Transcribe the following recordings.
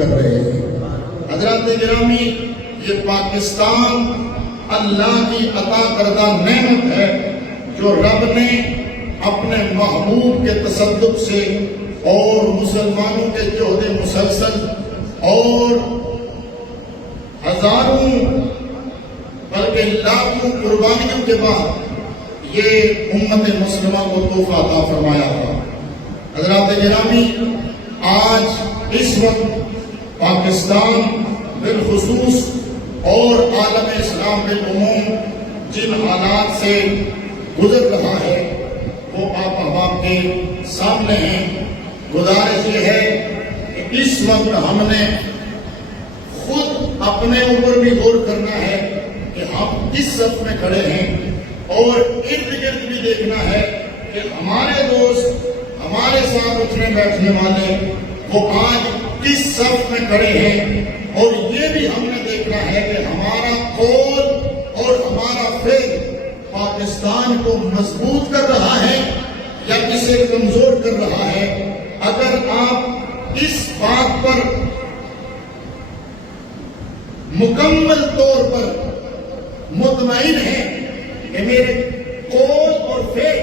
کر رہے ہیں۔ حضرات گرامی، یہ پاکستان اللہ کی عطا کردہ نعمت ہے جو رب نے اپنے محبوب کے تصدق سے اور مسلمانوں کے جہد مسلسل اور ہزاروں بلکہ لاکھوں قربانیوں کے بعد یہ امت مسلمہ کو تحفہ عطا فرمایا تھا۔ حضرات گرامی، آج اس وقت پاکستان بالخصوص اور عالم اسلام بالعموم جن حالات سے گزر رہا ہے وہ آپ احباب کے سامنے ہیں۔ گزارش یہ ہے کہ اس وقت ہم نے خود اپنے اوپر بھی غور کرنا ہے کہ ہم کس صف میں کھڑے ہیں، اور ارد گرد بھی دیکھنا ہے کہ ہمارے دوست، ہمارے ساتھ اٹھنے بیٹھنے والے وہ آج کس صف میں کھڑے ہیں، اور یہ بھی ہم نے دیکھنا ہے کہ ہمارا قول اور ہمارا فعل پاکستان کو مضبوط کر رہا ہے یا اسے کمزور کر رہا ہے۔ اگر آپ اس بات پر مکمل طور پر مطمئن ہیں کہ میرے قول اور فعل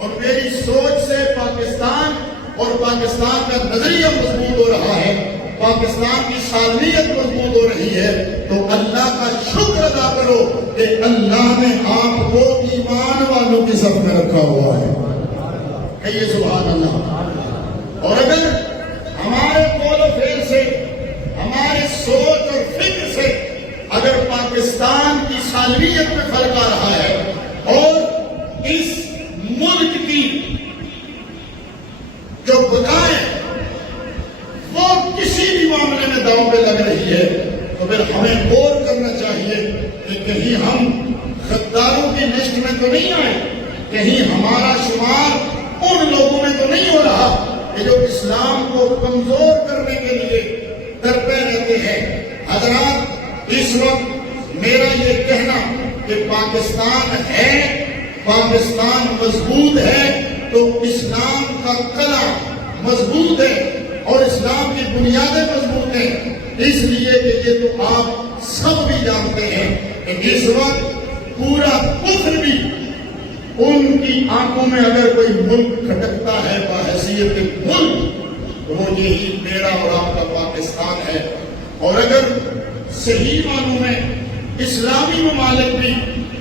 اور میری سوچ سے پاکستان اور پاکستان کا نظریہ مضبوط ہو رہا ہے، پاکستان کی سالمیت مضبوط ہو رہی ہے، تو اللہ کا شکر ادا کرو کہ اللہ نے آپ کو ایمان والوں کی صف میں رکھا ہوا ہے۔ کہیے سبحان اللہ۔ اور اگر ہمارے قول و فعل سے، ہمارے سوچ اور فکر سے اگر پاکستان کی سالمیت میں فرق آ رہا ہے اور اس ملک کی جو بقائے وہ کسی بھی معاملے میں داؤں پہ لگ رہی ہے، تو پھر ہمیں غور کرنا چاہیے کہ کہیں ہم غداروں کی لسٹ میں تو نہیں آئے، کہیں ہمارا شمار ان لوگوں میں تو نہیں ہو رہا کہ جو اسلام کو کمزور کرنے کے لیے تڑپے رہتے ہیں۔ حضرات، اس وقت میرا یہ کہنا کہ پاکستان ہے، پاکستان مضبوط ہے، تو اسلام کا قلعہ مضبوط ہے اور اسلام کی بنیادیں مضبوط ہیں، اس لیے کہ یہ تو آپ سب بھی جانتے ہیں کہ اس وقت پورا کفر بھی ان کی آنکھوں میں اگر کوئی ملک کھٹکتا ہے بحیثیت ملک، تو وہ یہی میرا اور آپ کا پاکستان ہے۔ اور اگر صحیح معنوں میں اسلامی ممالک بھی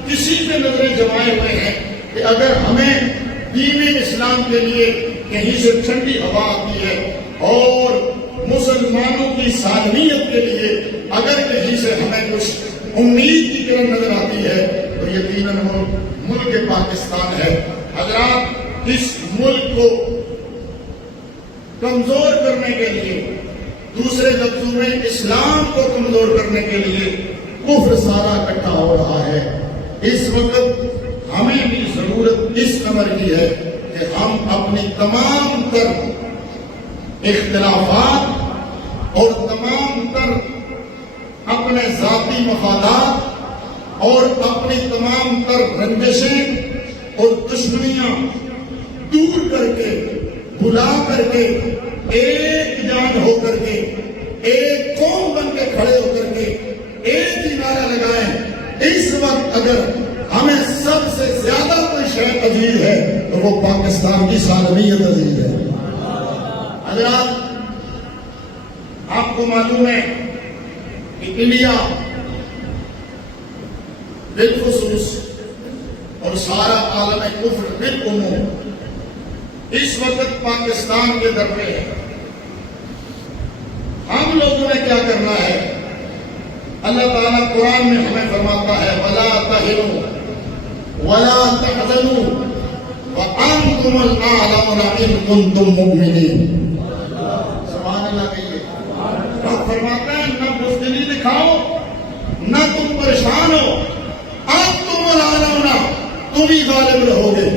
کسی پہ نظریں جمائے ہوئے ہیں کہ اگر ہمیں دین اسلام کے لیے کہیں سے ٹھنڈی ہوا آتی ہے اور مسلمانوں کی سالمیت کے لیے اگر کہیں سے ہمیں کچھ امید کی کرن نظر آتی ہے تو یقیناً ملک پاکستان ہے۔ حضرات، اس ملک کو کمزور کرنے کے لیے، دوسرے لفظوں میں اسلام کو کمزور کرنے کے لیے کفر سارا اکٹھا ہو رہا ہے۔ اس وقت ہمیں بھی ضرورت اس امر کی ہے کہ ہم اپنی تمام تر اختلافات اور تمام تر اپنے ذاتی مفادات اور اپنی تمام تر رنجشیں اور دشمنیاں دور کر کے، بلا کر کے، ایک جان ہو کر کے، ایک قوم بن کے کھڑے ہو کر کے ایک ہی نعرہ لگائیں۔ اس وقت اگر ہمیں سب سے زیادہ کوئی شے عزیز ہے تو وہ پاکستان کی سالمیت عزیز ہے۔ حضرات، آپ کو معلوم ہے کہ انڈیا بالخصوص اور سارا عالم کفر بالعموم اس وقت پاکستان کے در پہ ہے۔ ہم لوگوں نے کیا کرنا ہے؟ اللہ تعالیٰ قرآن میں ہمیں فرماتا ہے وَلَا تَهِنُوا وَلَا تَحْزَنُوا وَأَنْتُمُ الْأَعْلَوْنَ إِن كُنتُم مُّؤْمِنِينَ۔ سبحان اللہ کہیے۔ رب فرماتا ہے نہ بزدلی دکھاؤ، نہ تم پریشان ہو، أَنْتُمُ الْأَعْلَوْنَ، تم ہی غالب رہو گے۔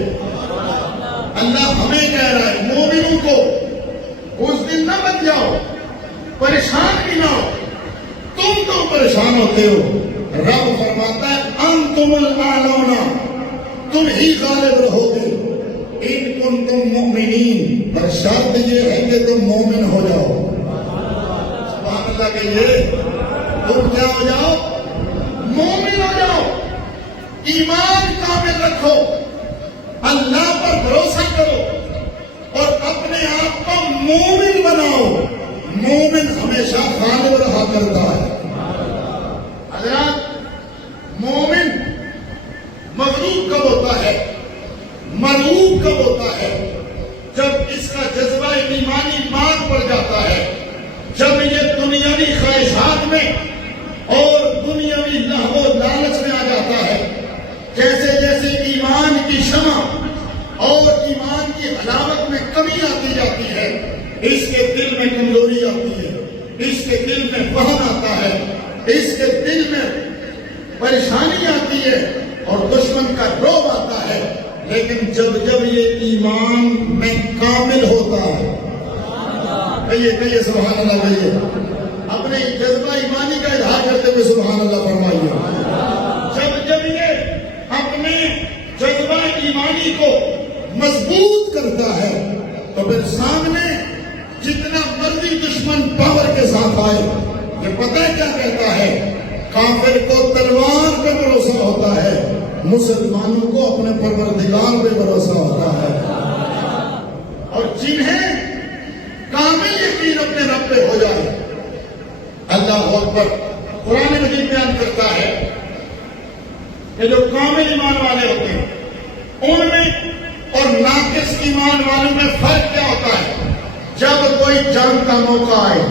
اللہ ہمیں کہہ رہا ہے مومنوں کو اس دن نہ بن جاؤ، پریشان بھی نہ ہو، تم تو پریشان ہوتے ہو۔ رب فرماتا ہے انتم الاعلون، تم ہی غالب رہو گے، ان کنتم مؤمنین، پر شرط یہ ہے کہ تم مومن ہو جاؤ۔ اللہ کہیے. تم کیا ہو جاؤ؟ مومن ہو جاؤ. ایمان کامل رکھو, اللہ پر بھروسہ کرو اور اپنے آپ کو مومن بناؤ. مومن ہمیشہ غالب رہا کرتا ہے. حضرات, مومن مغلوب کب ہوتا ہے؟ مرعوب کب ہوتا ہے؟ جب اس کا جذبہ ایمانی مات پڑ جاتا ہے, جب یہ دنیاوی خواہشات میں اور دنیاوی لہو و لالچ میں آ جاتا ہے. جیسے جیسے ایمان کی شمع اور ایمان کی حلاوت میں کمی آتی جاتی ہے, اس کے دل میں کمزوری آتی ہے, اس کے دل میں وہن آتا ہے, اس کے دل میں پریشانی آتی ہے اور دشمن کا روب آتا ہے. لیکن جب جب یہ ایمان میں کامل ہوتا ہے, کہیے سبحان اللہ, کہیے اپنے جذبہ ایمانی کا اظہار کرتے ہوئے سبحان اللہ فرمائیے. جب جب یہ اپنے جذبہ ایمانی کو مضبوط کرتا ہے تو پھر سامنے جتنا مرضی دشمن پاور کے ساتھ آئے, یہ پتہ ہے کیا کہتا ہے؟ کافر کو تلوار پہ بھروسہ ہوتا ہے, مسلمانوں کو اپنے پروردگار پہ بھروسہ ہوتا ہے. اور جنہیں کامل یقین اپنے رب پہ ہو جائے, اللہ اکبر, قرآن مجید بیان کرتا ہے کہ جو کامل ایمان والے ہوتے ہیں ان میں اور ناقص ایمان والوں میں فرق کیا ہوتا ہے؟ جب کوئی جنگ کا موقع آئے,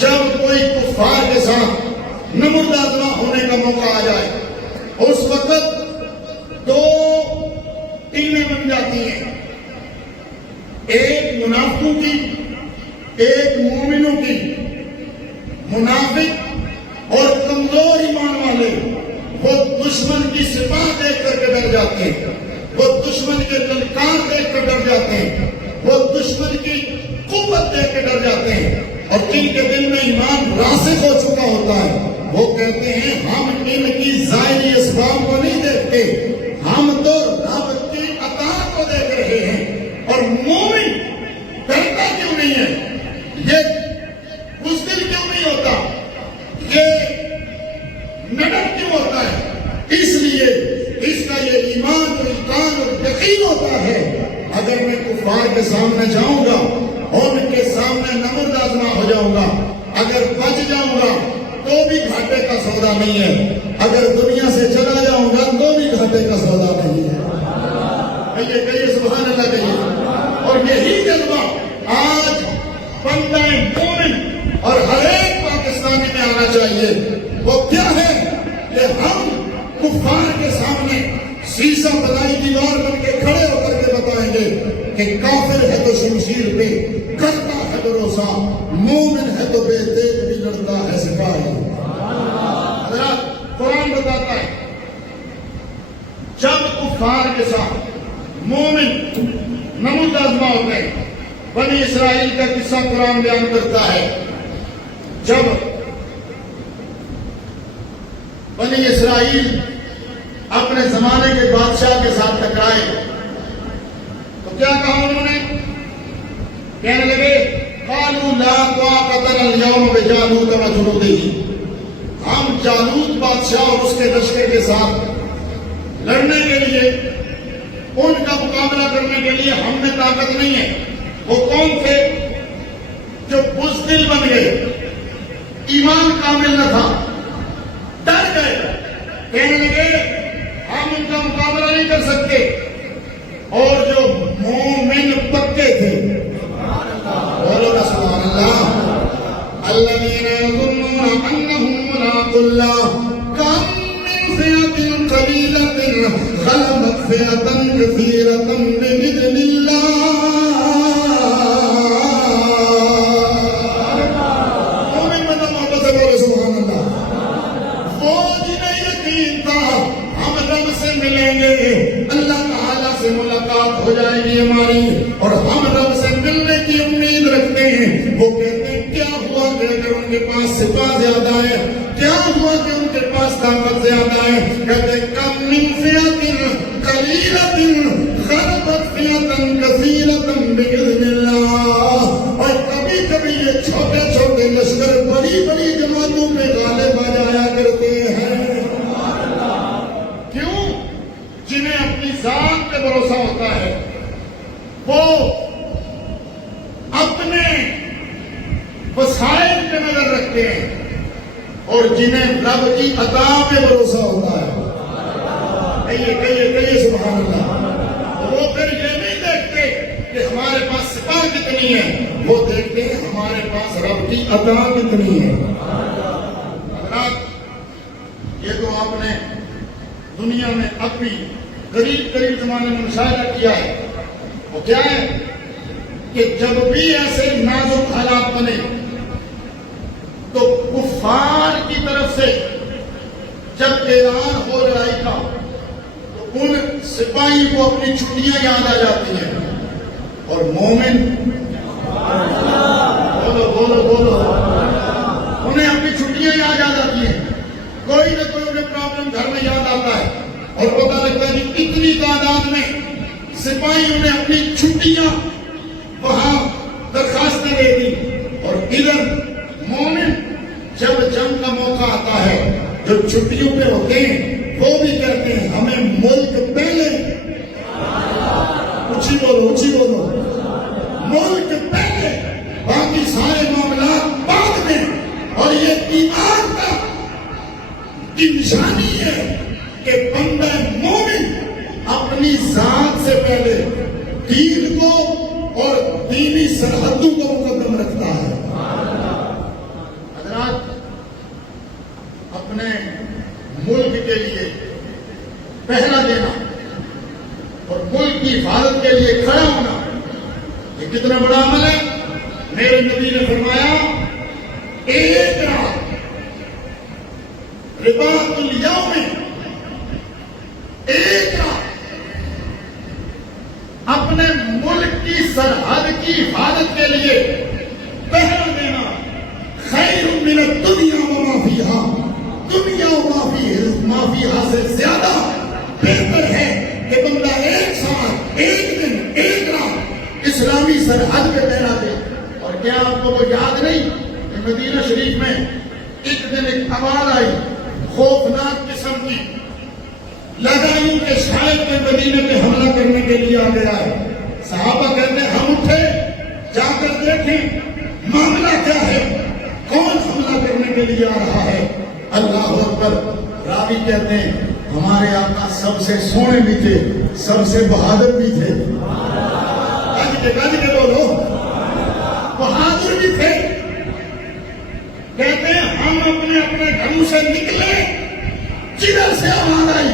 جب کوئی کفار کے ساتھ نمودازمہ ہونے کا موقع آ جائے, اس وقت دو ٹیمیں بن جاتی ہیں, ایک منافقوں کی, ایک مومنوں کی. منافق اور کمزور ایمان والے وہ دشمن کی سپاہ دیکھ کر کے ڈر جاتے ہیں, وہ دشمن کے للکار دیکھ کر ڈر جاتے ہیں, وہ دشمن کی قوت دیکھ کے ڈر جاتے ہیں. اور جن کے دل میں ایمان راسخ ہو چکا ہوتا ہے وہ کہتے ہیں ہم ان کی ظاہری اسباب کو نہیں دیکھتے, ہم تو رب کی عطا کو دیکھ رہے ہیں. اور مومن ڈرتا کیوں نہیں ہے, یہ بزدل کیوں نہیں ہوتا, یہ نڈر کیوں ہوتا ہے؟ اس لیے اس کا یہ ایمان اور ایمان اور یقین ہوتا ہے اگر میں کفار کے سامنے جاؤں گا, ان کے سامنے نمرد آزما ہو جاؤں گا, اگر بچ جاؤں گا تو بھی گھاٹے کا سودا نہیں ہے, اگر دنیا سے چلا جاؤں گا تو بھی گھاٹے کا سودا نہیں ہے. کہیے سبحان اللہ کہیے. اور یہی جذبہ آج بندہ مومن اور ہر ایک پاکستانی میں آنا چاہیے. وہ کیا ہے کہ ہم کفار کے سامنے سیسا بنائی دیوار بن کے کھڑے ہو کر کے بتائیں گے کہ کافر ہے تو شمشیر پہ کرتا ہے بھروسہ, مومن ہے تو بے دیکھ بھی لڑتا ہے سپاہی. حضرات, قرآن بتاتا ہے جب کفار کے ساتھ مومن نمود آزما ہوتے ہیں. بنی اسرائیل کا قصہ قرآن بیان کرتا ہے. جب بنی اسرائیل اپنے زمانے کے بادشاہ کے ساتھ ٹکرائے تو کیا کہا انہوں نے؟ کہنے لگے قالوا لا طاقت لنا اليوم بجالوت وجنوده, ہم جالوت بادشاہ اور اس کے لشکر کے ساتھ لڑنے کے لیے, ان کا مقابلہ کرنے کے لیے ہم میں طاقت نہیں ہے. وہ کون تھے؟ جو بزدل بن گئے, ایمان کامل نہ تھا, ڈر گئے, کہنے لگے ہم ان کا مقابلہ نہیں کر سکتے. اور جو مومن پکے تھے, بولو نا سبحان اللہ, الذین یظنون انہم ملاقو اللہ کم من فئۃ قلیلۃ غلبت فئۃ کثیرۃ بإذن اللہ. مومن بندہ محبت سے بولو سبحان اللہ. وہ جنہیں یقین تھا ہم رب سے ملیں گے, اللہ تعالیٰ سے ملاقات ہو جائے گی ہماری, اور ہم رب سے ملنے کی امید رکھتے ہیں. وہ کہتے ہیں کیا ہوا کہ اگر ان کے پاس سپاہ زیادہ ہے, کیا ہوا کہ ان کے پاس طاقت زیادہ ہے؟ کہتے ہیں کم من فئۃ قلیلۃ غلبت فئۃ کثیرۃ بإذن اللہ. اور کبھی کبھی یہ چھوٹے چھوٹے لشکر بڑی پہ نظر رکھتے ہیں اور جنہیں رب کی عطا پہ بھروسہ ہوتا ہے. کہیے سبحان اللہ. وہ پھر یہ نہیں دیکھتے کہ ہمارے پاس سپاہ کتنی ہے، وہ دیکھتے ہیں ہمارے پاس رب کی عطا کتنی ہے. حضرات، یہ تو آپ نے دنیا میں اب بھی قریب زمانے میں مشاہدہ کیا ہے. وہ کیا ہے کہ جب بھی ایسے نازک حالات بنے تو کفار کی طرف سے جب اعلان ہو لڑائی کا تو ان سپاہی کو اپنی چھٹیاں یاد آ جاتی ہیں اور مومن بولو انہیں اپنی چھٹیاں یاد آ جاتی ہیں. کوئی نہ کوئی انہیں پرابلم گھر میں یاد آتا ہے اور پتہ لگتا ہے کہ اتنی تعداد میں سپاہی انہیں اپنی چھٹیاں وہاں درخواستیں دے دی. اور ادھر مومن جب جنگ کا موقع آتا ہے، جو چھٹیوں پہ ہوتے ہیں، وہ بھی کہتے ہیں ہمیں ملک پہلے، اونچی بولو، ملک پہلے، باقی سارے معاملات بعد میں. اور یہ ایمان کی نشانی ہے کہ بندہ مومن اپنی ذات سے پہلے دین کو اور دینی سرحدوں کو مقدم رکھتا ہے. حضرات، اپنے ملک کے لیے پہلا دینا اور ملک کی حفاظت کے لیے کھڑا ہونا، یہ کتنا بڑا عمل ہے. میرے نبی نے فرمایا ایک رات رباط الیوم، ایک رات اپنے ملک کی سرحد کی حفاظت کے لیے پہلا دینا خیر من الدنیا وما فیہا، دنیا وما فیہا سے زیادہ بہتر ہے کہ بندہ ایک سال، ایک دن، ایک رات اسلامی سرحد پہ پہرا دے. اور کیا آپ کو وہ یاد نہیں کہ مدینہ شریف میں ایک دن ایک آواز آئی خوفناک قسم کی، لگائیوں کے شاید میں مدینے پہ حملہ کرنے کے لیے آ گیا ہے. صحابہ کہتے ہیں ہم اٹھے جا کر دیکھیں معاملہ کیا ہے، کون حملہ کرنے کے لیے آ رہا ہے. اللہ اکبر. راوی کہتے ہیں ہمارے آقا سب سے سونے بھی تھے، سب سے بہادر بھی تھے. گاج کے بولو، بہادر بھی تھے. کہتے ہیں ہم اپنے گھروں سے نکلے، جدھر سے آواز آئی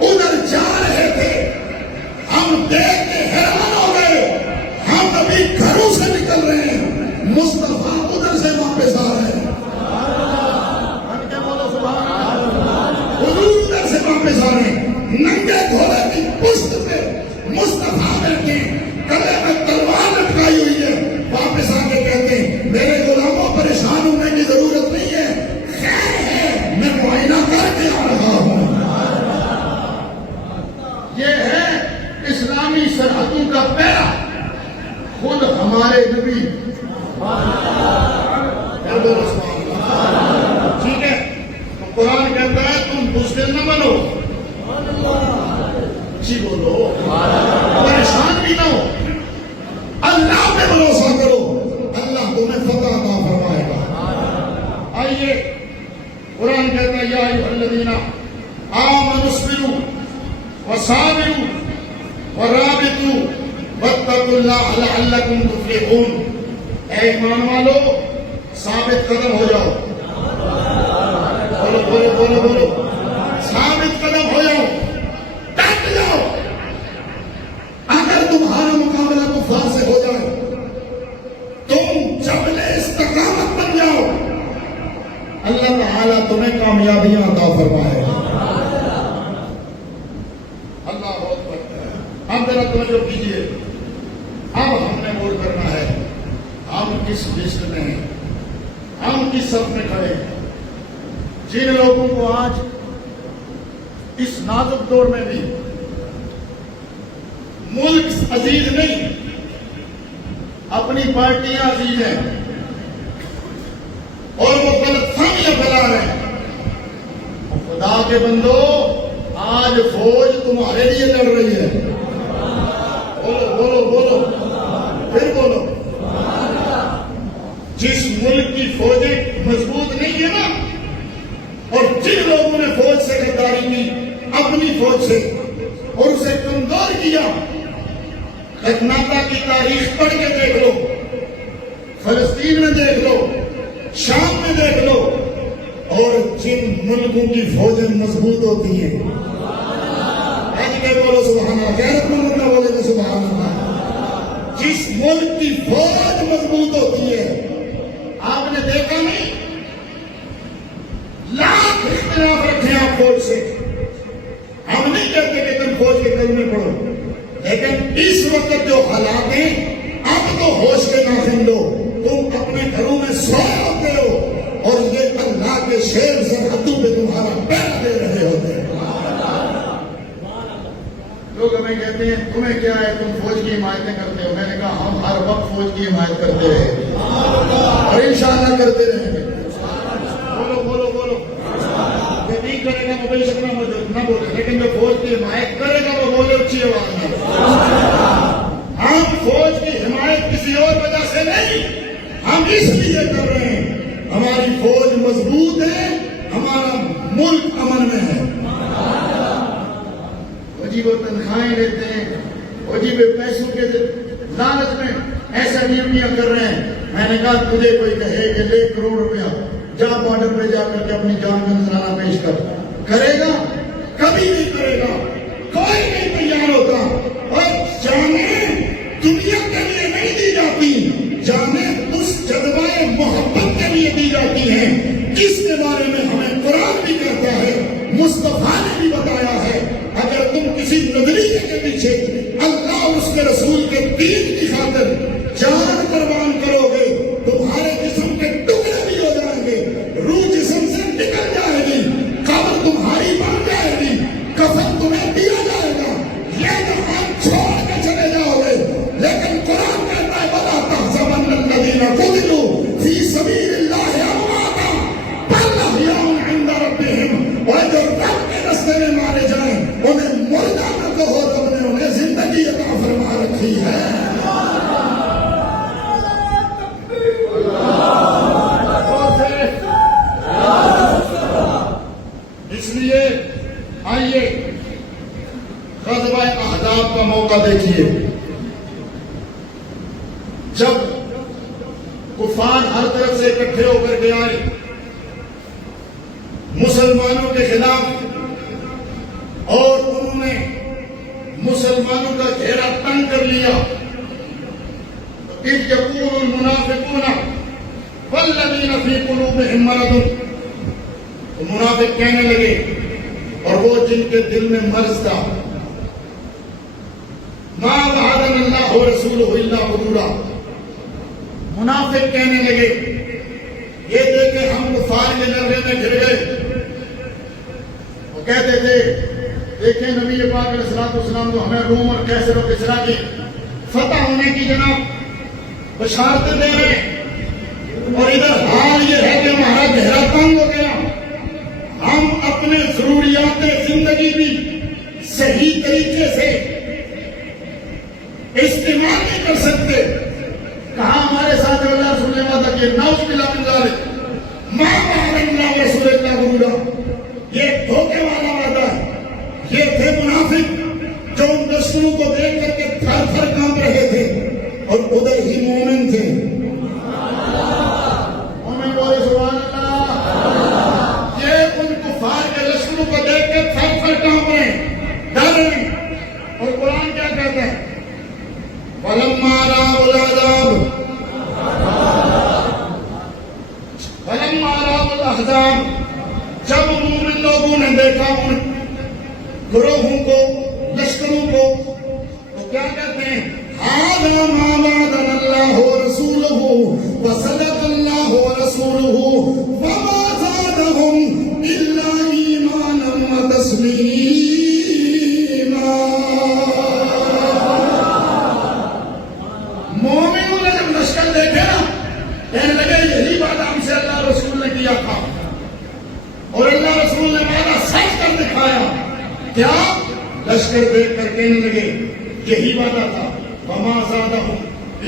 ادھر جا رہے تھے. ہم دیکھ کے حیران ہو گئے، ہم ابھی گھروں سے نکل رہے ہیں، مصطفیٰ ادھر سے واپس آ رہے ہیں. حضور ادھر سے واپس آ رہے ہیں، ننگے گھوڑے کی پشت پہ مصطفیٰ بیٹھے، گلے میں تلوار لٹکائی ہوئی ہے. واپس آ کے کہتے ہیں میرے غلاموں پریشان ہونے کی ضرورت نہیں ہے، خیر ہے میں معائنہ کر کے آ رہا ہوں. یہ ہے اسلامی سرحدوں کا پہرا. خود ہمارے نبی، ٹھیک ہے، تو قرآن کہتا ہے تم بزدل نہ بنو، جی بولو، پریشان بھی نہ ہو، اللہ پہ بھروسہ کرو، اللہ تمہیں فتح عطا فرمائے گا. آئیے قرآن کہتا ہے یا ایھا الذین آمنوا اصبروا وصابروا ورابطوا واتقوا اللہ لعلکم تفلحون. اے ایمان والو ثابت قدم ہو جاؤ، بولو، ثابت قدم ہو جاؤ، ڈٹ جاؤ. اگر تمہارا مقابلہ کفار سے ہو جائے تم جبل استقامت بن جاؤ، اللہ تعالیٰ تمہیں کامیابیاں عطا فرمائے گا. اللہ اکبر. اب ذرا توجہ کیجیے، اب ہم نے ووٹ کرنا ہے. ہم کس لسٹ میں ہیں، ہم کس صف میں کھڑے ہیں. جن لوگوں کو آج اس نازک دور میں بھی ملک عزیز نہیں، اپنی پارٹیاں عزیز ہیں اور وہ غلط فہمیاں پھیلا رہے ہیں، خدا کے بندو آج فوج تمہارے لیے لڑ رہی ہے. بولو، پھر بولو. جس ملک ملک کی فوجیں مضبوط نہیں ہے نا، اور جن لوگوں نے فوج سے غداری کی اپنی فوج سے اور اسے کمزور کیا، خطناتا کی تاریخ پڑھ کے دیکھ لو، فلسطین میں دیکھ لو، شام میں دیکھ لو، اور جن ملکوں کی فوجیں مضبوط ہوتی ہیں، آج کے بولو سبحان اللہ، غیرت مند نہ بولے تو سبحان اللہ، جس ملک کی فوج مضبوط ہوتی ہے، آپ نے دیکھا نہیں، لاکھ اختلاف رکھیں آپ فوج سے، ہم نہیں کہتے کہ تم فوج کے کلمے پڑھو، لیکن اس وقت جو حالات ہیں، اب تو ہوش کے ناخن دو، تم اپنے گھروں میں سو ہوتے ہو اور یہ اللہ کے شیر سرحدوں پہ تمہارا پیر دے رہے ہوتے ہیں۔ لوگ ہمیں کہتے ہیں تمہیں کیا ہے، تم فوج کی حمایتیں کرتے ہو، میں نے کہا ہم ہر وقت فوج کی حمایت کرتے رہے اور انشاءاللہ کرتے رہیں گے۔ بولو بولو بولو، جو نہیں کرے گا وہ بے شک نہ بولے، لیکن جو فوج کی حمایت کرے گا وہ بولے اچھی آواز میں۔ ہم فوج کی حمایت کسی اور وجہ سے نہیں، ہم اس لیے کر رہے ہیں، ہماری فوج مضبوط ہے، ہمارا ملک امن میں ہے۔ فوجی وہ تنخواہیں لیتے ہیں، فوجی وہ پیسوں کے لالچ میں ایسا ڈیوٹیاں کر رہے ہیں۔ میں نے کہا تجھے کوئی کہے کہ 1 کروڑ روپیہ جا بارڈر پہ جا کر کے اپنی جان کا نذرانہ پیش کر، کرے گا؟ کبھی نہیں کرے گا، کوئی نہیں تیار ہوتا۔ اور جانیں دنیا کے لیے نہیں دی جاتی، جانیں اس جذبہ محبت کے لیے دی جاتی ہیں جس کے بارے میں ہمیں قرآن بھی کہتا ہے، مصطفیٰ نے بھی بتایا ہے۔ اگر تم کسی نظریے کے پیچھے اللہ اور اس کے رسول کے دین کی خاطر جان قربان کرو گے، تمہارے جسم کے ٹکڑے بھی ہو جائیں گے، روح جسم سے نکل جائے گی، قبر تمہاری بن جائے گی، کفن تمہیں دیا جائے گا، یہ جہان چھوڑ کے چلے جاؤ گے۔ لیکن قرآن کہتا ہے وَلَا تَحْسَبَنَّ الَّذِينَ قُتِلُوا فِي سَبِيلِ اللَّهِ أَمْوَاتًا بَلْ أَحْيَاءٌ عِندَ رَبِّهِمْ، اور جو رب کے راستے میں مارے جائیں انہیں مردہ نہ کہو، تم نے انہیں زندگی عطا فرما رکھی ہے۔ اس لیے آئیے غزوہ احزاب کا موقع دیکھیے، جب کفار ہر طرف سے اکٹھے ہو کر کے آئے مسلمانوں کے خلاف، اور انہوں نے مسلمانوں کا گھیرا تنگ کر لیا۔ اذ یقول المنافقون والذین فی قلوبہم مرض، تو منافق کہنے لگے، اور وہ جن کے دل میں مرض تھا، ما وعدنا اللہ ورسولہ الا غرورا، منافق کہنے لگے، یہ دیکھیں ہم کفار کے جلوے میں گر گئے۔ وہ کہتے تھے دیکھیں نبی پاک علیہ الصلوۃ والسلام تو ہمیں روم اور کیسر و کسریٰ کی فتح ہونے کی جناب بشارتیں دے رہے ہیں، اور ادھر حال یہ ہے کہ ہمارا گہرا تنگ ہو گیا، ہم اپنے ضروریات زندگی بھی صحیح طریقے سے استعمال نہیں کر سکتے۔ کہاں ہمارے ساتھ اللہ رسول نے وعدہ کیا، نعوذ باللہ من ذالک، ما وعد اللہ ورسولہ الا غرورا، یہ دھوکے والا وعدہ ہے۔ یہ تھے منافق جو ان دشمنوں کو دیکھ کر کے تھر تھر کانپ رہے تھے، اور ادھر ہی مومن تھے۔ مومن بولے سبحان اللہ، یہ ان کفار کے دشمنوں کو دیکھ کے تھر تھر کانپ رہے ہیں، ڈر رہے ہیں۔ اور قرآن کیا کہتا ہے، فَلَمَّا رَأَوُا الْعَذَابَ فَلَمَّا رَأَوُا الْأَحْزَابَ، جب مومن لوگوں نے دیکھا ان گروہوں کو، لشکروں کو، تو کیا کہتے ہیں، هَذَا مَا وَعَدَنَا اللَّهُ وَرَسُولُهُ وَصَدَقَ اللَّهُ وَرَسُولُهُ وَمَا زَادَهُمْ إِلَّا إِيمَانًا وَتَسْلِيمًا۔ مومنوں نے جب لشکر دیکھے نا، کہنے لگے یہی بات ہم سے اللہ رسول نے کیا تھا، اور اللہ رسول نے وعدہ سچ کر دکھایا۔ کیا؟ لشکر دیکھ کر کہنے لگے یہی وعدہ تھا، وما زادہم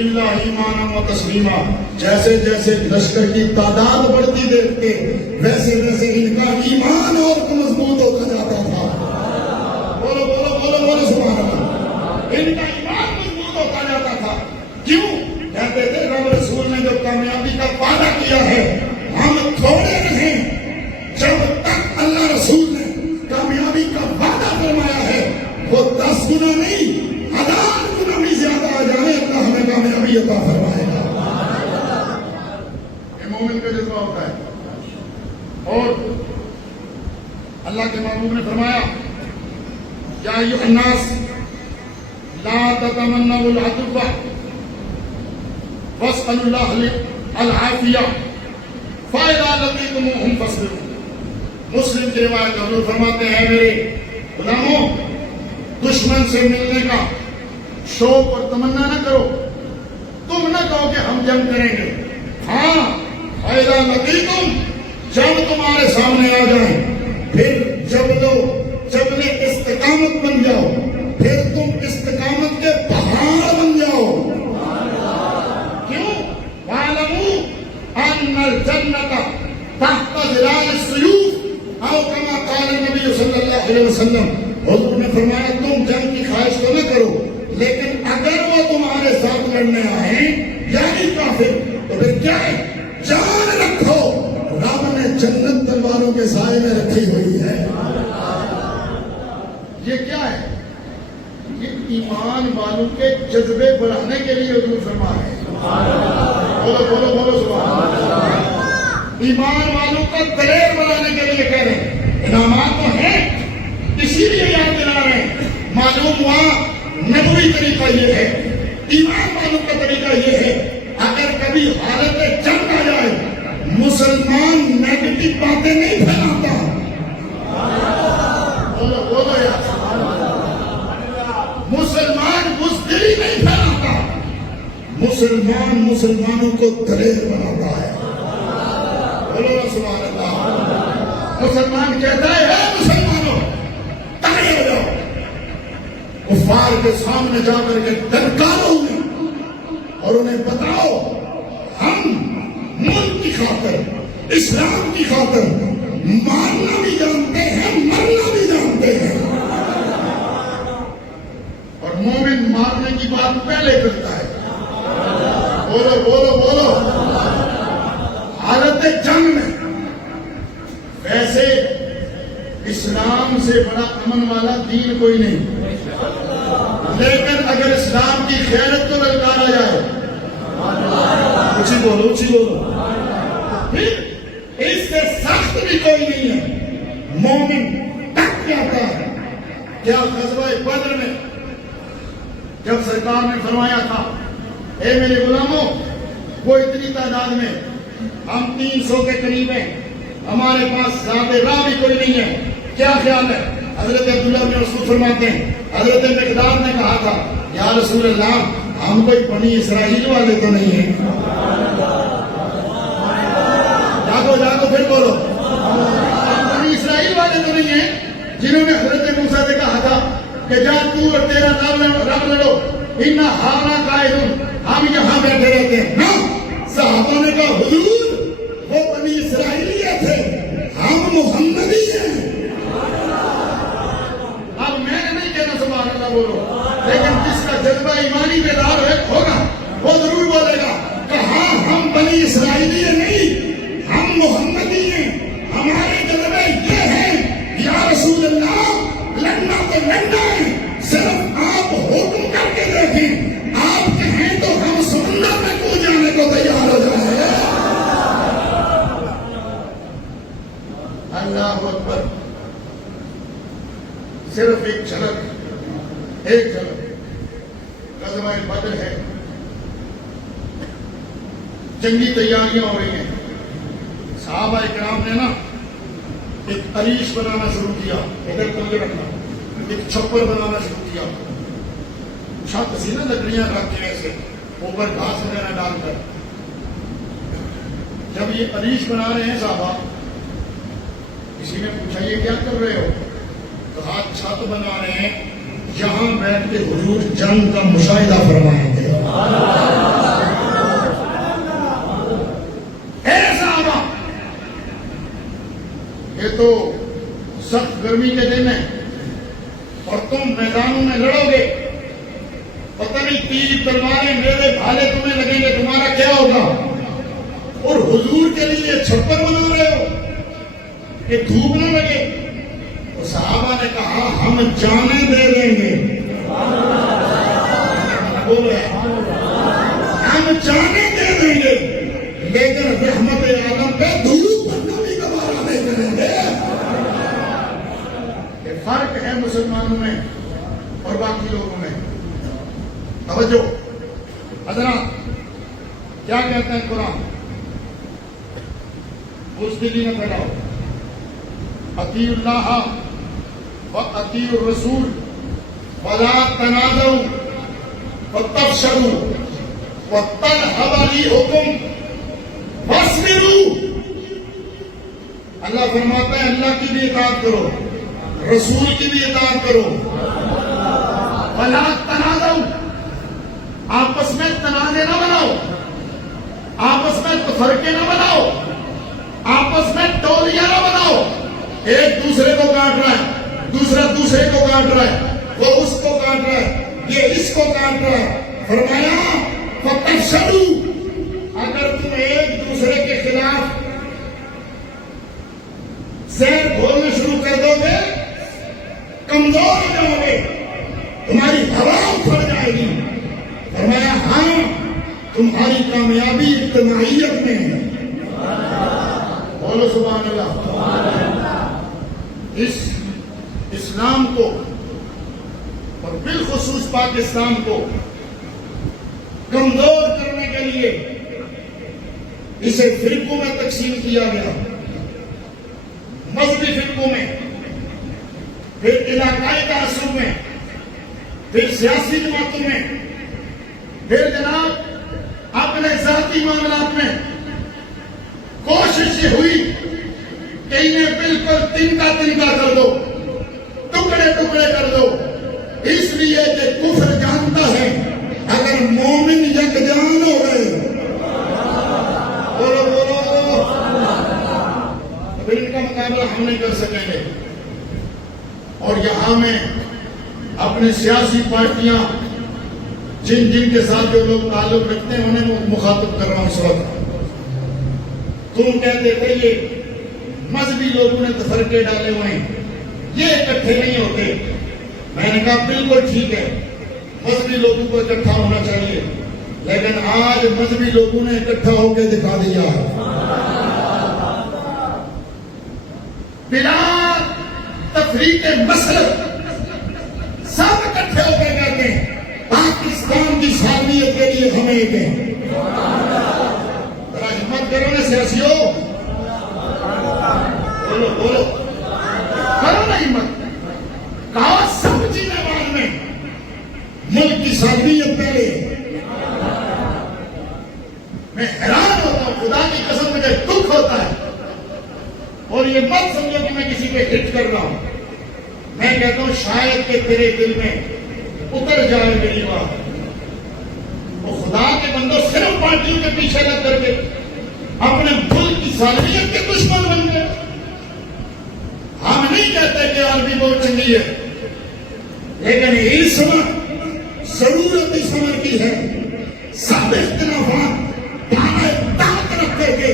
الا ایمانا و تسلیما. جیسے جیسے لشکر کی تعداد بڑھتی دیکھتے ویسے ویسے ان کا ایمان اور مضبوط ہوتا جاتا تھا. بولو بولو بولو بولو سبحان اللہ. ان کا ایمان مضبوط ہوتا جاتا تھا. کیوں؟ کہتے تھے رب رسول نے جو کامیابی کا وعدہ کیا ہے ہم تھوڑے رہیں. جب تک اللہ رسول نے کامیابی کا وعدہ فرمایا ہے وہ 10 گنا نہیں 1000 گنا بھی زیادہ آ جائے اللہ ہمیں کامیابی عطا فرمائے گا. یہ مومن کا جذبہ ہوتا ہے. اور اللہ کے محبوب نے فرمایا یا ایھا الناس لا تتمنوا العدو واسألوا اللہ العافیہ فإذا لقيتموهم فاصبروا. مسلم کی روایت حضور فرماتے ہیں میرے غلاموں دشمن سے ملنے کا شوق اور تمنا نہ کرو. تم نہ کہو کہ ہم جنگ کریں گے. ہاں فإذا لقيتم جب تمہارے سامنے آ جائیں پھر جب نے استقامت بن جاؤ پھر تم استقامت کے پہاڑ بن جاؤ. کیوں؟ وَاعْلَمُوا أَنَّ الْجَنَّةَ تَحْتَ ظِلَالِ السُّيُوفِ أَوْ كَمَا قَالَ النَّبِيُّ صلی اللہ علیہ وسلم. حضور نے فرمایا تم جنگ کی خواہش تو نہ کرو لیکن اگر وہ تمہارے ساتھ لڑنے آئیں یعنی کافر تو پھر کیا ہے؟ جان رکھو رب نے جنت تلواروں کے سائے میں رکھی ہوئی ہے. یہ کیا ہے؟ یہ ایمان والوں کے جذبے بڑھانے کے لیے حضور فرما ہے. بولو بولو بولو سبحان اللہ. ایمان والوں کا دلیر بنانے کے لیے کہہ رہے ہیں. انعامات تو ہیں اسی لیے یاد دلا رہے ہیں. معلوم ہوا نبوی طریقہ یہ ہے ایمان والوں کا طریقہ یہ ہے اگر کبھی حالت جنگ آ جائے مسلمان نیگیٹو باتیں نہیں پھیلاتا. بولو بولو یار. مسلمان بزدلی نہیں پھیلاتا. مسلمان مسلمانوں کو دلیر بناتا ہے. بولو سبحان اللہ. مسلمان کہتا ہے اے مسلمانوں تگڑے ہو جاؤ. کفار کے سامنے جا کر کے درکاروں میں اور انہیں بتاؤ ہم ملک کی خاطر اسلام کی خاطر مارنا بھی جانتے ہیں مرنا بھی جانتے ہیں. اور مومن مارنے کی بات پہلے کرتا ہے. بولو بولو بولو. حالت جنگ میں ویسے اسلام سے بڑا امن والا دین کوئی نہیں لیکن اگر اسلام کی خیانت کو للکارا جائے اچھی بولو اچھی بولو پھر اس سے سخت بھی کوئی نہیں ہے. مومن ٹک جاتا ہے. کیا غزوہ بدر میں جب سرکار نے فرمایا تھا اے میرے غلاموں وہ اتنی تعداد میں ہم 300 کے قریب ہیں ہمارے پاس زیادہ راہ بھی کوئی نہیں ہے کیا خیال ہے؟ حضرت عبداللہ بن مسعود فرماتے ہیں حضرت مقداد نے کہا تھا یا رسول اللہ ہم کوئی بنی اسرائیل والے تو نہیں ہیں. جاگو جاگو پھر بولو. ہم بنی اسرائیل والے تو نہیں ہیں جنہوں نے حضرت موسیٰ سے کہا تھا کہ جا تو اور تیرا رب لڑو انا ہانا قائدون ہم یہاں بیٹھے رہتے ہیں. نا صحابہ نے کہا حضور وہ بنی اسرائیلی تھے ہم محمدی ہیں. اب میں نے نہیں کہنا سبحان اللہ بولو لیکن جس کا جذبہ ایمانی بیدار ہوگا وہ ضرور بولے گا کہ ہاں ہم بنی اسرائیلی نہیں ہم محمدی ہیں. ہمارے جذبے یہ ہیں یا رسول اللہ لڑنا تو لڑنا ہے صرف آپ حکم کر کے دیکھیں آپ کہیں تو ہم سمندر میں کود جانے کو تیار ہو جائیں. اللہ اکبر. صرف ایک جھلک غزوہ بدر ہے. جنگی تیاریاں ہو رہی ہیں. صحابہ اکرام نے نا ایک عریش بنانا شروع کیا. ادھر تنگے رکھنا. ایک چھپر بنانا شروع کیا. چھت سی نا لکڑیاں رکھ کے ایسے اوپر گھاس وغیرہ ڈال کر. جب یہ عریش بنا رہے ہیں صحابہ کسی نے پوچھا یہ کیا کر رہے ہو؟ کہا چھت بنا رہے ہیں یہاں بیٹھ کے حضور جنگ کا مشاہدہ فرمائیں گے. اے صحابہ، یہ تو سخت گرمی کے دن ہیں اور تم میدانوں میں لڑو گے، پتہ نہیں تیر تلواریں میرے بھالے تمہیں لگیں گے، تمہارا کیا ہوگا؟ اور حضور کے لیے چھپر بنا رہے ہو کہ دھوپ نہ لگے؟ تو صحابہ نے کہا ہم جانیں دے دیں گے، ہم جانیں دے دیں گے، لیکن رحمت عالم پہ دھوپ بننا بھی گوارا نہیں کریں گے۔ یہ فرق ہے مسلمانوں میں اور باقی لوگوں میں۔ توجہ حضرات، کیا کہتا ہے قرآن؟ بزدلی نہ پھیلاؤ، اطیعوا اللہ واطیعوا الرسول ولا تنازعوا فتفشلوا وتذهب ريحكم واصبروا۔ اللہ فرماتا ہے اللہ کی بھی اطاعت کرو، رسول کی بھی اطاعت کرو، ولا تنازعوا، آپس میں تنازع نہ بناؤ، آپس میں تفرقے نہ بناؤ، آپس میں ٹولیاں نہ بناؤ۔ ایک دوسرے کو کاٹ رہا ہے، دوسرا دوسرے کو کاٹ رہا ہے، وہ اس کو کاٹ رہا ہے، یہ اس کو کاٹ رہا ہے۔ فرمایا فتفشلوا، اگر تم ایک دوسرے کے خلاف زہر گھولنا شروع کر دو گے، کمزور ہو جاؤ گے، تمہاری ہوا اکھڑ جائے گی۔ فرمایا ہاں، تمہاری کامیابی اجتماعیت میں ہے۔ بولو سبحان اللہ۔ اس اسلام کو اور بالخصوص پاکستان کو کمزور کرنے کے لیے اسے فرقوں میں تقسیم کیا گیا، مذہبی فرقوں میں، پھر علاقائی تعصب میں، پھر سیاسی جماعتوں میں، پھر جناب اپنے ذاتی معاملات میں۔ کوشش یہ ہوئی کہ انہیں بالکل تنکا تنکا کر دو، ٹکڑے ٹکڑے کر دو، اس لیے کہ کفر جانتا ہے اگر مومن یکجان ہو گئے، بولو بولو، پھر ان کا مقابلہ ہم نہیں کر سکیں گے۔ اور یہاں میں اپنے سیاسی پارٹیاں جن جن کے ساتھ جو لوگ تعلق رکھتے ہیں انہیں مخاطب کر رہا ہوں اس وقت۔ تم کہتے تھے یہ مذہبی لوگوں نے تفرقے ڈالے ہوئے ہیں، یہ اکٹھے نہیں ہوتے۔ میں نے کہا بالکل ٹھیک ہے، مذہبی لوگوں کو اکٹھا ہونا چاہیے، لیکن آج مذہبی لوگوں نے اکٹھا ہو کے دکھا دیا ہے۔ بلا تفریق مسلک سب اکٹھے ہو کے کہتے ہیں پاکستان کی سالمیت کے لیے ہمیں ایک ہے۔ ہمت کرو نا سیاسیوں، بولو بولو، کرو نا ہمت، کہا سب چیزیں بعد میں، ملک کی سالمیت پہلے۔ میں حیران ہوتا ہوں، خدا کی قسم مجھے دکھ ہوتا ہے، اور یہ مت سمجھو کہ میں کسی پہ ہٹ کر رہا ہوں۔ میں کہتا ہوں شاید کہ تیرے دل میں اتر جائے میری بات۔ وہ خدا کے بندوں صرف پارٹیوں کے پیچھے لگ کر کے اپنے ملک کی سالمیت کے دشمن بن گئے۔ ہم نہیں کہتے کہ عربی بہت چنگی ہے، لیکن اس وقت ضرورت اس عمر کی ہے سب اختلافات دائیں طاقت رکھ کر کے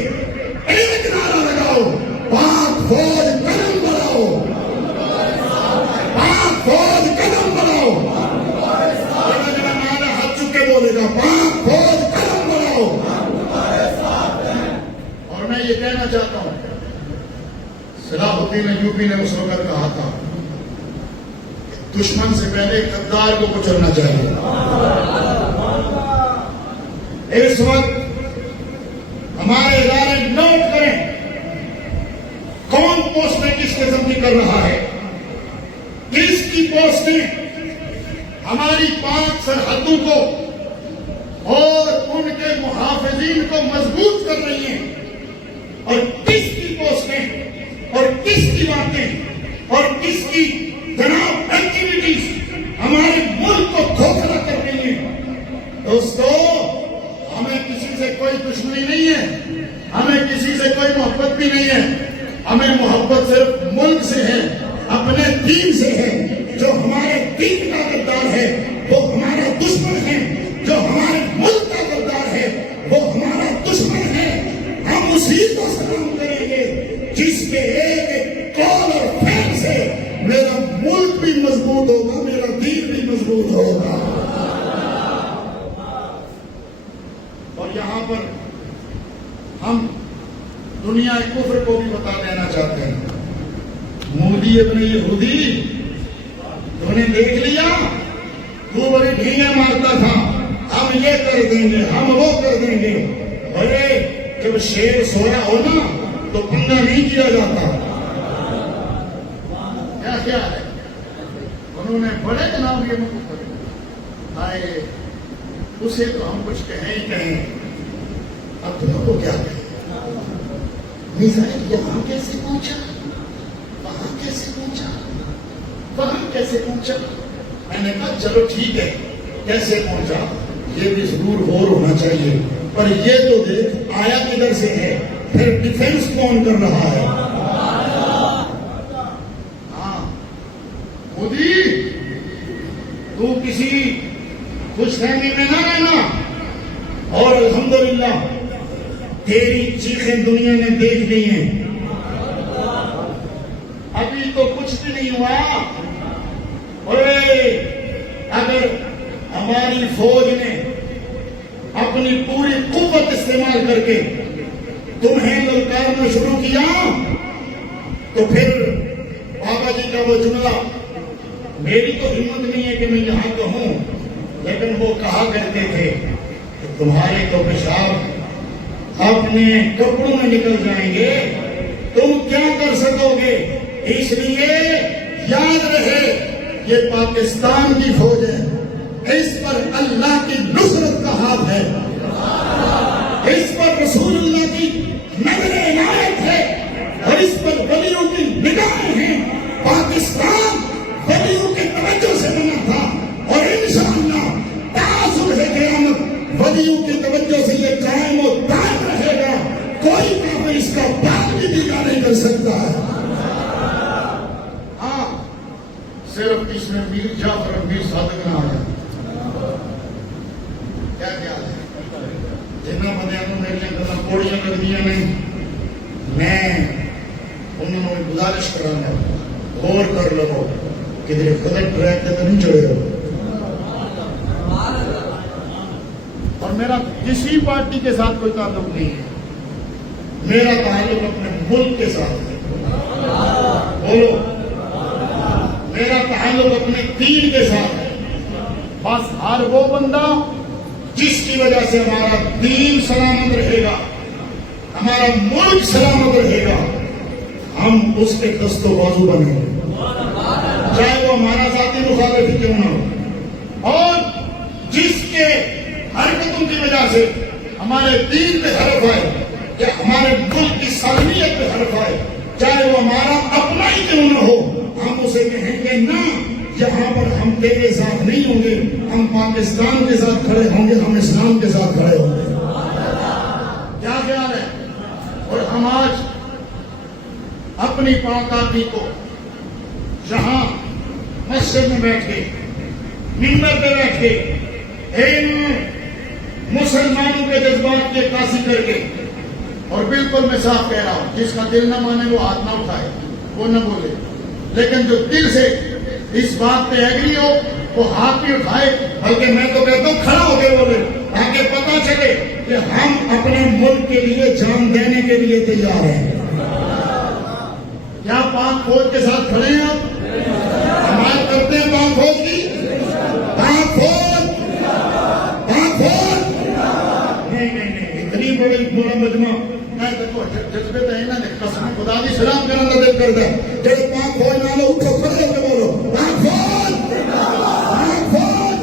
ایک نعرہ لگاؤ، پاک فوج قدم بڑھاؤ، پاک فوج قدم بڑھاؤ۔ جب نعرہ ہاتھ چک کے بولے گا پاک فوج قدم بڑھاؤ۔ اور میں یہ کہنا چاہتا ہوں، صلاح الدین ایوبی نے اس وقت کہا تھا دشمن سے پہلے غدار کو کچلنا چاہیے۔ اس وقت ہمارے ادارے نوٹ کریں کون پوسٹیں کس قسم کی کر رہا ہے، کس کی پوسٹیں ہماری پاک سرحدوں کو اور ان کے محافظین کو مضبوط کر رہی ہیں، اور کس کی پوسٹیں اور کس کی باتیں اور کس کی جناب ایکٹیویٹیز ہمارے ملک کو کھوکھلا کر رہی ہیں۔ دوستو محبت بھی نہیں ہے. ہمیں محبت صرف ملک سے ہے, اپنے دین سے ہے. جو ہمارے دین کا غدار ہے وہ ہمارا دشمن ہے, جو ہمارے ملک کا غدار ہے وہ ہمارا دشمن ہے. ہم اسی کو سلام کریں گے جس کے ایک قول اور فعل سے میرا ملک بھی مضبوط ہوگا, میرا دین بھی مضبوط ہوگا. اور یہاں پر ہم دنیا کفر کو بھی بتا دینا چاہتے ہیں. مودی ابن یہودی تو نے دیکھ لیا, وہ بڑی ڈھینگیں مارتا تھا, ہم یہ کر دیں گے, ہم وہ کر دیں گے. ارے جب شیر سویا ہو نا تو پنگا نہیں کیا جاتا. کیا خیال ہے؟ انہوں نے بڑے جناب یہ آئے, اسے تو ہم کچھ کہیں ہی کہیں, اب تمہیں کو کیا کہیں. میزائل یہاں کیسے پہنچا, وہاں کیسے پہنچا, وہاں کیسے پہنچا. میں نے کہا چلو ٹھیک ہے, کیسے پہنچا یہ بھی ضرور غور ہونا چاہیے, پر یہ تو دیکھ آیا کدھر سے ہے, پھر ڈیفنس کون کر رہا ہے. ہاں مودی, تو کسی خوش فہمی میں نہ رہنا, اور الحمدللہ تیری چیخیں دنیا نے دیکھ لی ہیں. ابھی تو کچھ بھی نہیں ہوا. اگر ہماری فوج نے اپنی پوری قوت استعمال کر کے تمہیں للکارنا شروع کیا تو پھر بابا جی کا وہ جملہ, میری تو ہمت نہیں ہے کہ میں یہاں کہوں, لیکن وہ کہا کرتے تھے کہ تمہارے تو پیشاب اپنے کپڑوں میں نکل جائیں گے, تم کیا کر سکو گے. اس لیے یاد رہے یہ پاکستان کی فوج ہے, اس پر اللہ کی نصرت کا ہاتھ ہے, اس پر رسول اللہ کی نظر عنایت ہے, اور اس پر ولیوں کی نگاہیں ہیں. پاکستان ولیوں کی توجہ سے بنا تھا, اور انشاءاللہ تعصب ہے قیامت ولیوں کی توجہ سے یہ قائم و دائم رہے گا. کوئی کافر اس کا بات بھی دیکھا نہیں کر سکتا ہے. ہاں صرف اس میں میر جعفر اور میر صادق نہ آیا. کیا خیال ہے؟ جنہیں بندیاں میری گلا کوڑیاں کر دیا نہیں, میں انہوں نے گزارش کرانا غور کر لو, کدھر غلط ٹریک پہ تو نہیں چڑھے ہو. اور میرا کسی پارٹی کے ساتھ کوئی تعلق نہیں ہے, میرا تعلق اپنے ملک کے ساتھ ہے. بولو, میرا تعلق اپنے دین کے ساتھ ہے. بس ہر وہ بندہ جس کی وجہ سے ہمارا دین سلامت رہے گا, ہمارا ملک سلامت رہے گا, ہم اس کے دست و بازو بنیں گے, چاہے وہ ہمارا ذاتی مخالف کیوں نہ ہو. اور جس کے حرکتوں کی وجہ سے ہمارے دین پہ حرف آئے یا ہمارے ملک کی سالمیت پہ حرف آئے, چاہے وہ ہمارا اپنا ہی کیوں نہ ہو, ہم اسے کہیں گے نہ, یہاں پر ہم تیرے ساتھ نہیں ہوں گے, ہم پاکستان کے ساتھ کھڑے ہوں گے, ہم اسلام کے ساتھ کھڑے ہوں گے. کیا خیال ہے؟ اور ہم آج اپنی پاک آدمی کو جہاں مسجد میں بیٹھ کے, منبر پہ بیٹھ کے ان مسلمانوں کے جذبات کی عکاسی کر کے, اور بالکل میں صاف کہہ رہا ہوں, جس کا دل نہ مانے وہ ہاتھ نہ اٹھائے, وہ نہ بولے, لیکن جو دل سے اس بات پہ ایگری ہو وہ ہاتھ بھی اٹھائے, بلکہ میں تو کہتا ہوں کھڑا ہو کے بولے, تاکہ پتا چلے کہ ہم اپنے ملک کے لیے جان دینے کے لیے تیار ہیں. کیا پاک فوج کے ساتھ کھڑے ہیں آپ؟ حمایت کرتے ہیں پاک فوج کی؟ پاک فوج, پاک فوج. نہیں, اتنی بڑا مجمع جذبے تو ہے نا, قسم خدا کی سلام کرنا دل کرتا ہے. جب پاک فوج نہ لو اٹھو, کھڑے ہو کے بولو پاک فوج, پاک فوج,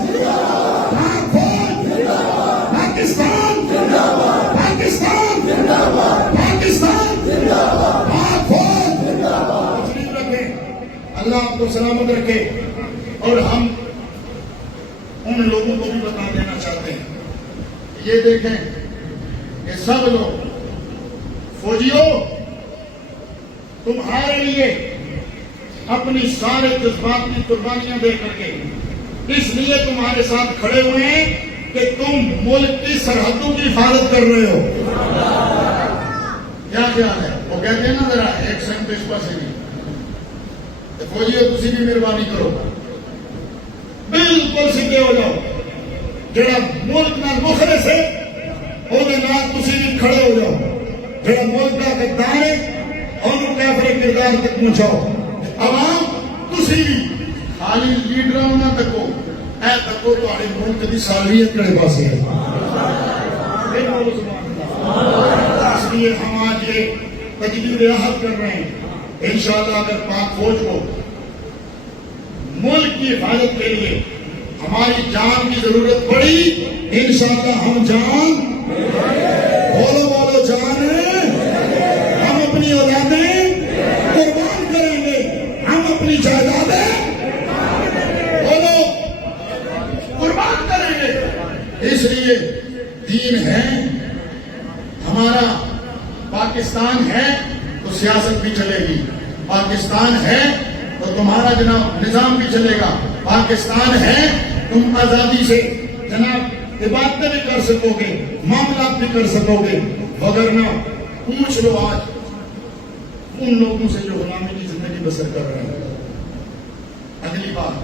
پاک فوج, پاکستان, پاکستان, پاکستان, پاک فوج. تشریف رکھیں, اللہ آپ کو سلامت رکھے. اور ہم ان لوگوں کو بھی بتا دینا چاہتے ہیں, یہ دیکھیں کہ سب لوگ فوجیوں تمہارے لیے اپنی سارے جذبات کی قربانیاں دے کر کے اس لیے تمہارے ساتھ کھڑے ہوئے ہیں کہ تم ملک کی سرحدوں کی حفاظت کر رہے ہو. کیا خیال ہے؟ وہ کہتے ہیں نا ذرا ایک سینٹ اس پاس نہیں فوجیو تسی بھی مہربانی کرو بالکل سیدھے ہو جاؤ. جڑا ملک نال مخلص ہے وہ تسی بھی کھڑے ہو جاؤ. جڑا ملک کا غدار ہے انہوں کافر کردار تک پہنچاؤ. عوام تسی بھی خالی لیڈراں نہ تکو اے تکو تہاڈے ملک دی سالمیت کہڑے پاسے ہے. اس لیے ہم آج یہ تجدید عہد کر رہے ہیں. انشاءاللہ اگر پاک فوج کو ملک کی حفاظت کے لیے ہماری جان کی ضرورت پڑی انشاءاللہ ہم جان بولو جان ہم اپنی اولادیں قربان کریں گے. ہم اپنی جائیدادیں بولو قربان کریں گے. اس لیے دین ہے ہمارا. پاکستان ہے تو سیاست بھی چلے گی. پاکستان ہے تو تمہارا جناب نظام بھی چلے گا. پاکستان ہے تم آزادی سے جناب عبادتیں بھی کر سکو گے معاملات بھی کر سکو گے. وگرنہ پوچھ لو آج ان لوگوں سے جو غلامی کی زندگی بسر کر رہے ہیں. اگلی بات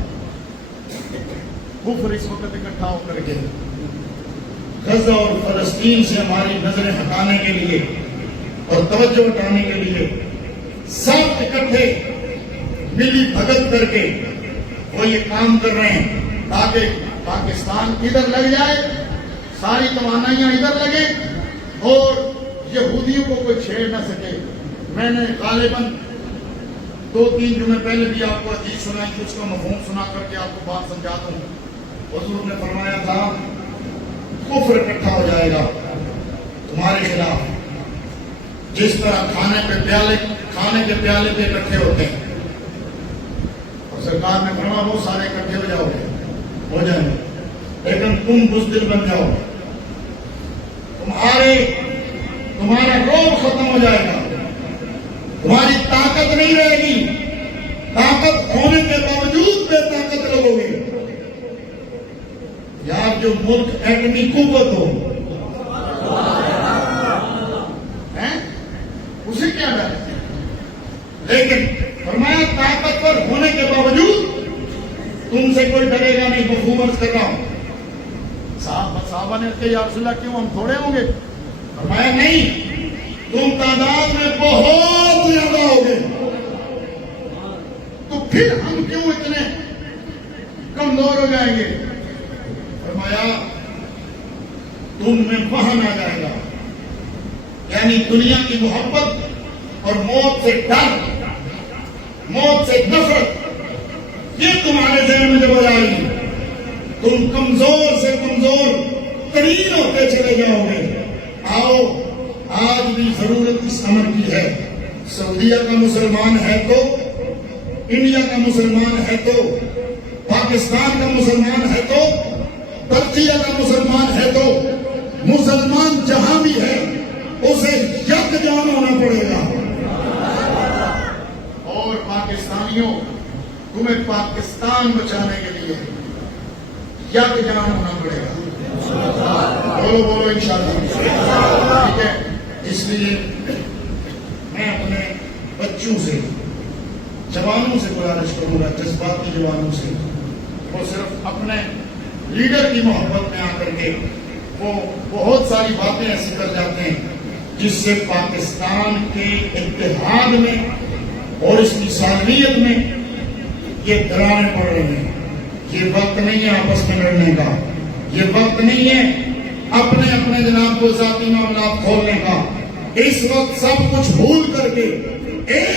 کفر اس وقت اکٹھا ہو کر کے غزہ اور فلسطین سے ہماری نظریں ہٹانے کے لیے اور توجہ ہٹانے کے لیے سب اکٹھے ملی بھگت کر کے وہ یہ کام کر رہے ہیں تاکہ پاکستان ادھر لگ جائے, ساری توانائیاں ادھر لگے اور یہودیوں کو کوئی چھیڑ نہ سکے. میں نے غالباً 2-3 جمعے پہلے بھی آپ کو حدیث سنائی تھی, اس کا مفہوم سنا کر کے آپ کو بات سمجھاتا ہوں. حضور نے فرمایا تھا کفر اکٹھا ہو جائے گا تمہارے خلاف جس طرح کھانے کے پیالے پہ اکٹھے ہوتے ہیں. اور سرکار نے فرمایا وہ سارے اکٹھے ہو جاؤ گے, ہو جائیں گے, لیکن تم بزدل بن جاؤ. تمہارا روب ختم ہو جائے گا. تمہاری طاقت نہیں رہے گی. طاقت ہونے کے باوجود بے طاقت لوگوں گے. یار جو ملک ایٹمی قوت ہو اسے کیا ڈر ہے, لیکن فرمایا طاقتور ہونے کے باوجود تم سے کوئی ڈرے گا نہیں. مفہوم کر رہا ہوں. صحابہ نے کہا یا رسول اللہ کیوں ہم تھوڑے ہوں گے؟ فرمایا نہیں, تم تعداد میں بہت زیادہ ہوگے تو پھر ہم کیوں اتنے کمزور ہو جائیں گے؟ فرمایا تم میں وہن آ جائے گا, یعنی دنیا کی محبت اور موت سے ڈر, موت سے نفرت, یہ تمہارے ذہن میں جب آ جائے گی تم کمزور سے کمزور ترین ہوتے چلے جاؤ گے. آؤ آج بھی ضرورت اس امر کی ہے. سعودیہ کا مسلمان ہے تو, انڈیا کا مسلمان ہے تو, پاکستان کا مسلمان ہے تو, ترکیہ کا مسلمان ہے تو, مسلمان جہاں بھی ہے اسے یک جان ہونا پڑے گا. اور پاکستانیوں تمہیں پاکستان بچانے کے لیے یک جان ہونا پڑے گا. بولو انشاءاللہ. ٹھیک ہے. اس لیے میں اپنے بچوں سے, جوانوں سے گزارش کروں گا, جذباتی جوانوں سے, وہ صرف اپنے لیڈر کی محبت میں آ کر کے وہ بہت ساری باتیں ایسی کر جاتے ہیں جس سے پاکستان کے اتحاد میں اور اس کی سالمیت میں یہ دراڑیں پڑ رہی ہیں. یہ وقت نہیں ہے آپس میں لڑنے کا. یہ وقت نہیں ہے اپنے اپنے جناب کو ذاتی معاملات کھولنے کا. اس وقت سب کچھ بھول کر کے ایک